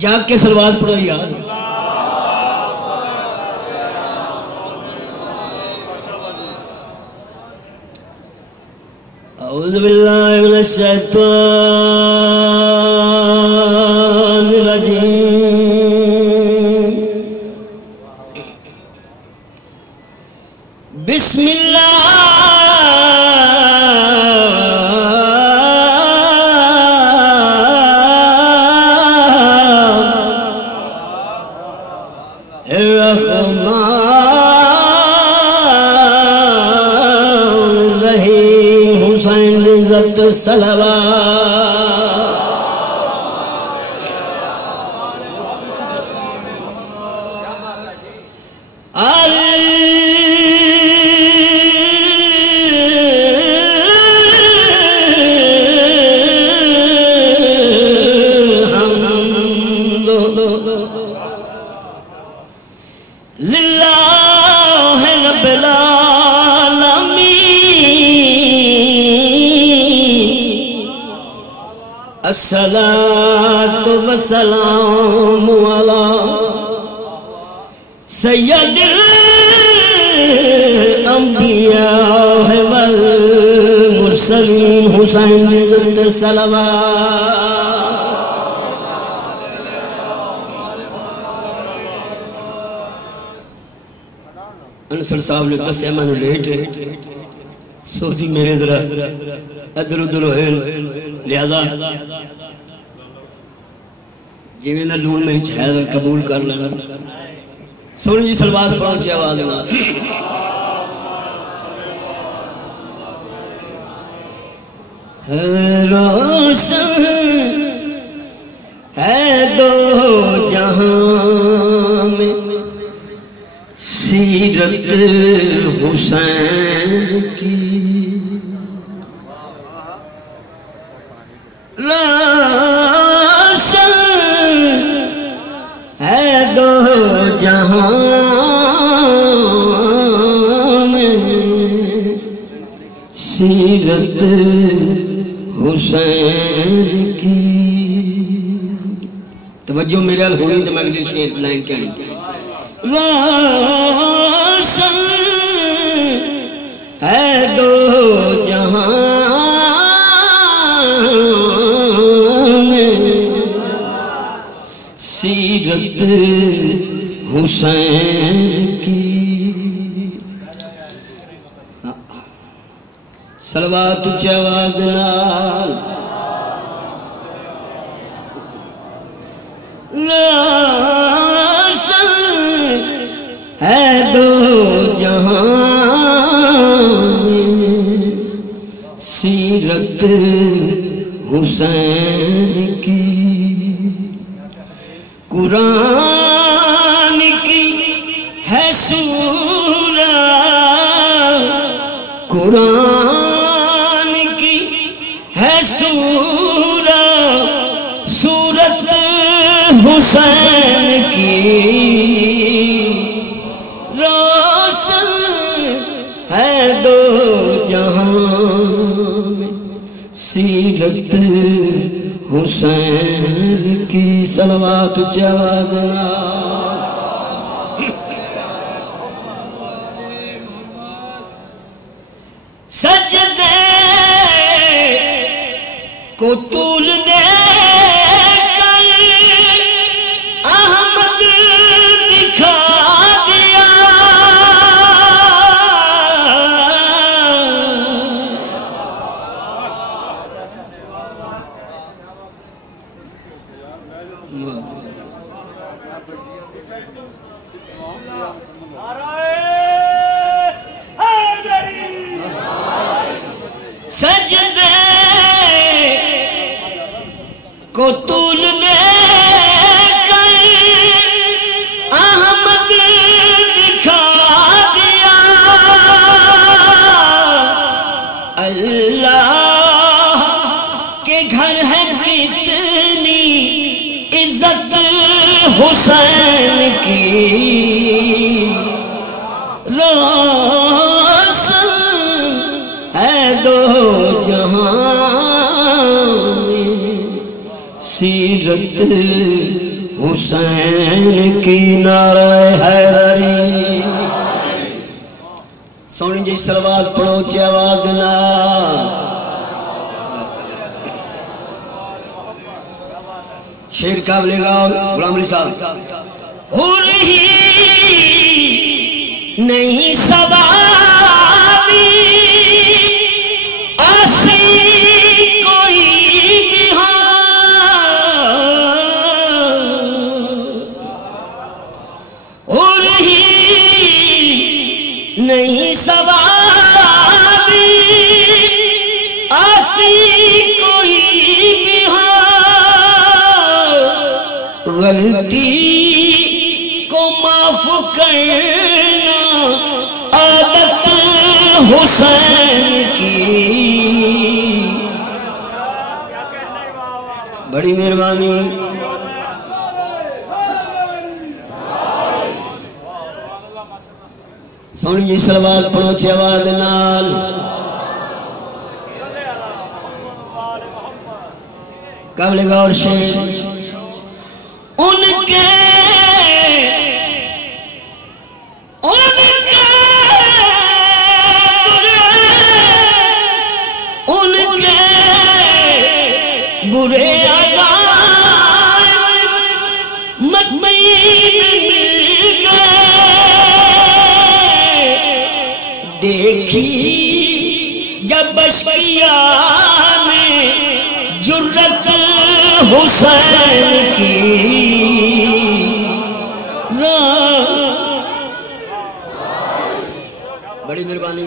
جاگ کے صلوات پڑھو یار. اعوذ باللہ من الشیطان الرجیم. بسم اللہ صلوات. الحمد للہ رب الصلاة والسلام على سید الانبیاء والمرسلین حسین ذات الصلوات. انصر صاحب نے دسیا میں نے لیٹ سوچی میرے ذرا ادھر ادھر ہوئے لہذا جیویں دا لون میری چھایا قبول کر لینا. سونی جی صلوات پڑھو چی آواز نہ. ہے روشن ہے دو جہاں میں سیرت حسین کی. روشن ہے دو جہاں میں سیرت حسین کی. توجہ میرے حال ہوئی تو میں اگلی شیئر لائن کیا نہیں. روشن ہے دو جہاں سیرت حسین کی. صلوات اچھی آواز نال. روشن ہے دو جہاں سیرت حسین کی. قرآن کی ہے سورت، قرآن کی ہے سورت، سورت حسین کی. روشن ہے دو جہاں میں سیرت حسین کی. صلوات جوادنا. سجدے کو طول دے کر احمد دکھا دیا. سجدے کو طول دے کر احمد دکھا دیا. اللہ کے گھر ہے کتنی عزت حسین کی. روشن ہے دو جہاں سیرت حسین کی نعرہ حیدری سونی جی سلوات پڑھو چی آواز دینا شیر قابل گاؤ غلام علی صاحب ہو رہی نہیں سواری ایسی کوئی ہو رہی نہیں سواری ایسی کوئی غلطی کو معاف کرنا عادت حسین کی بڑی مہربانی سونی جی سلوات پڑھو چی آواز نال قابل غور شیر ان کے برے عذاب مطمئن گئے دیکھی جب اشقیاء نے جرت حسین کی بڑی مہربانی